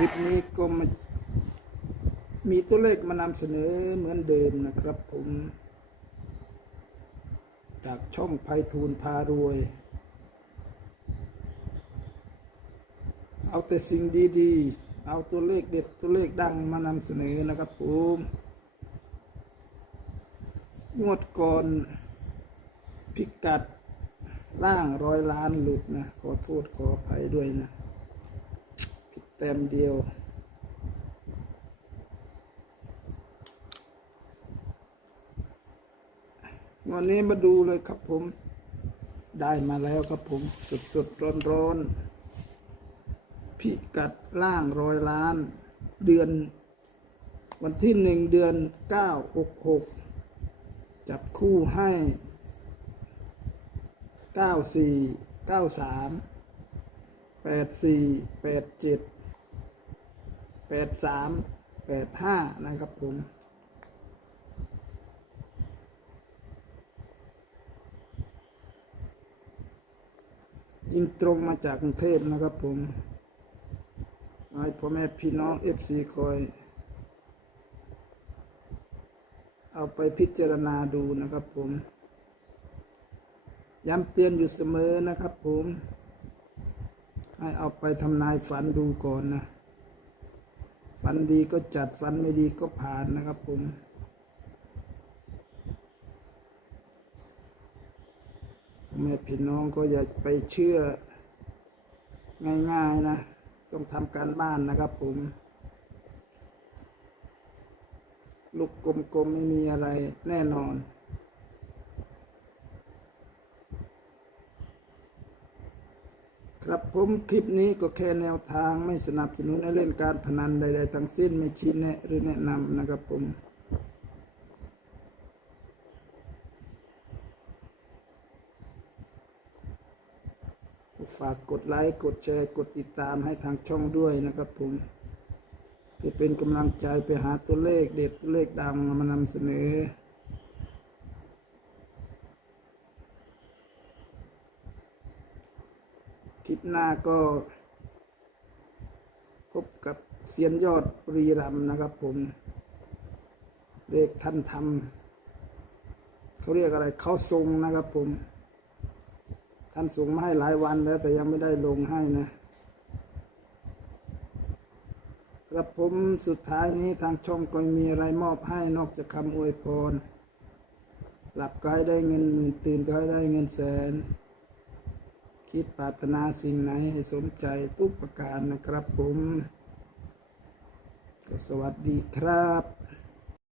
ลิปนี้ก็มามีตัวเลขมานำเสนอเหมือนเดิมนะครับผม จากช่องไพฑูรย์พารวย เอาแต่สิ่งดีๆ เอาตัวเลขเด็ดตัวเลขดังมานำเสนอนะครับผมงวดก่อนพิกัดล่างร้อยล้านหลุดนะ ขอโทษขออภัยด้วยนะ แต้มเดียว วันนี้มาดูเลยครับผม ได้มาแล้วครับผมสดสดร้อนร้อนๆพิกัดล่างร้อยล้าน เดือน วันที่หนึ่งเดือนเก้าหกหกจับคู่ให้เก้าสี่เก้าสามแปดสี่แปดเจ็ด แปดสามแปดห้านะครับผมยิงตรงมาจากกรุงเทพนะครับผมให้พ่อแม่พี่น้องเอฟซีคอย เอาไปพิจารณาดูนะครับผม ย้ำเตือนอยู่เสมอนะครับผม ให้เอาไปทำนายฝันดูก่อนนะ ฝันดีก็จัดฝันไม่ดีก็ผ่านนะครับผมแม่พี่น้องก็อย่าไปเชื่อง่ายๆนะ ต้องทำการบ้านนะครับผม ลูกกลมๆไม่มีอะไรแน่นอน ครับผมคลิปนี้ก็แค่แนวทางไม่สนับสนุนให้เล่นการพนันใด ๆ ทั้งสิ้นไม่ชี้แนะหรือแนะนำนะครับผมฝากกดไลค์กดแชร์กดติดตามให้ทางช่องด้วยนะครับผมเพื่อเป็นกำลังใจไปหาตัวเลขเด็ดตัวเลขดังมานำเสนอ คลิปหน้าก็ พบกับเซียนยอดปรีรัมนะครับผม เลขท่านทำเขาเรียกอะไรเขาทรงนะครับผม ท่านส่งมาให้หลายวันแล้ว แต่ยังไม่ได้ลงให้นะครับผมสุดท้ายนี้ทางช่องก็มีอะไรมอบให้นอกจากคำอวยพรหลับก็ให้ได้เงินหมื่นตื่นก็ให้ได้เงินแสน คิดปรารถนาสิ่งไหนให้สมใจทุกประการนะครับผม ก็สวัสดีครับ